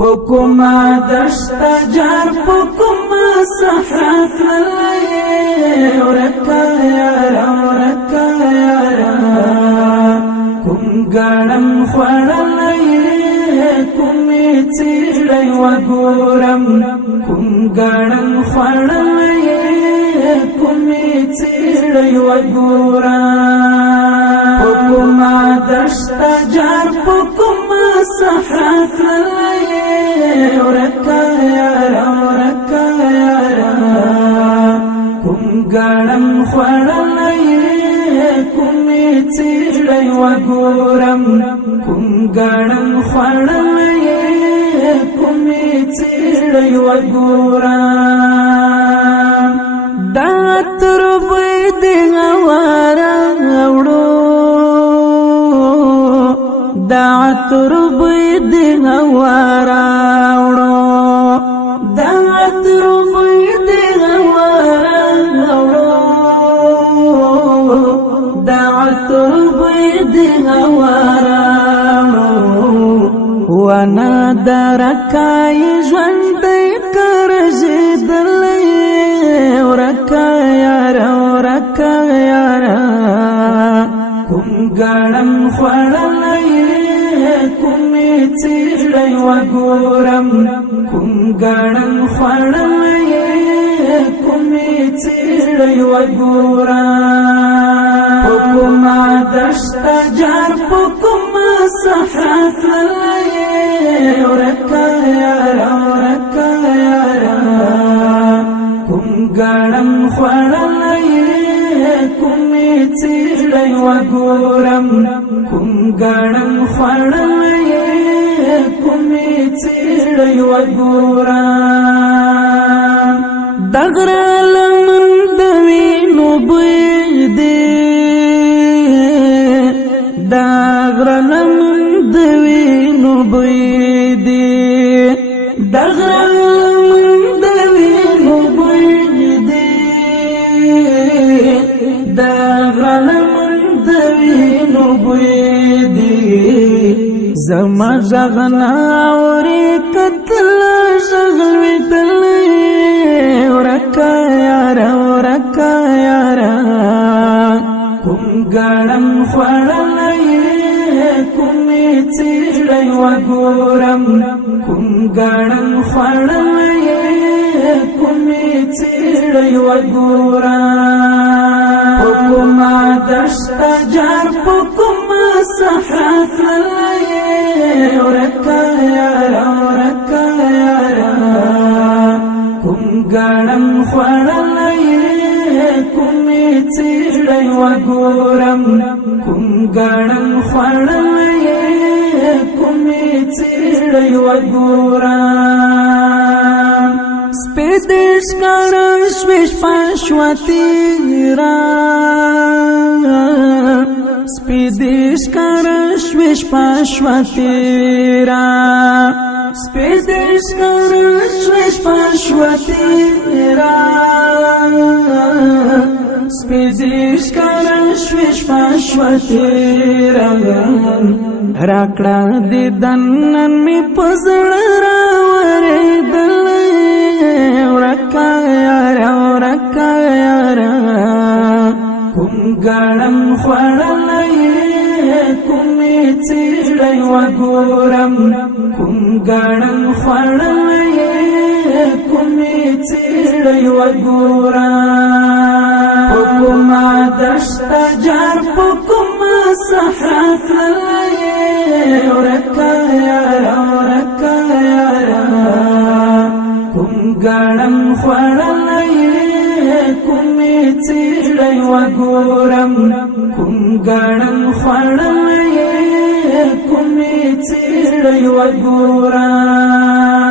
پکما دشت جار پکما صحرات للی ورکا یارا ورکا یارا کم گڑم خوڑلی کمی چیڑی وگورم کم گڑم خوڑلی کمی چیڑی وگورم پکما دشت جار پکما صحرات للی ورکا یارا ورکا یارا کم گڑم خوڑلی کمی چیڑی وگورم کم گڑم خوڑلی کمی چیڑی وگورم دا تربی دی غوارا اوڑو دا تربی دی غوارا اوڑو دا تربی دی غوارا اوڑو دا تربی دی غوارا اوڑو وانا درکای ژوندی کرځي دلې ورکا یارا ورکا یارا کوم ګړم خوړلې کومې چیړې وګورم کوم ګړم خوړلې کومې چیړې وګورم کومه دشت جار کومه صحرات للی ورکا یارا ورکا یارا کوم ګړم خوړلی کومې چیړې وګورم کوم ګړم خوړلی کومې چیړې وګورم د غره لمن د وینو بوی دی د غره لمن د وینو بوی دی د غره لمن د وینو بوی دی د غره لمن د وینو بوی دی زما ژغنا اورې کتل ژغوي دلې ورکا یارا ورکا یارا کوم ګړم خوړلی کومې چیړې وګورم کوم ګړم خوړلی کومې چیړې وګورم کومه دشت جار کومه صحرات للی ورکا یارا ورکا یارا کوم ګړم خوړلی کومې چیړې وګورم کوم ګړم خوړلی کومې چیړې وګورم سپیدش کارش وش پاشوتیرا سپیدش کارش وش پاشوتیرا سپیدش کارش وش پاشوتیرا سپیدش کارش وش پاشوتیرا راکړه دې دنن می پزړه راورې دلې ورکا یارا ورکا یارا کوم ګړم خوړلی کومې چیړې وګورم کوم ګړم خوړلی کومې چیړې وګورم کومه دشت جار کومه صحرات للی ورکا یارا ورکا یارا کوم ګړم خوړلی کومې چیړې وګورم کوم ګړم خوړلی کومې چیړې وګورم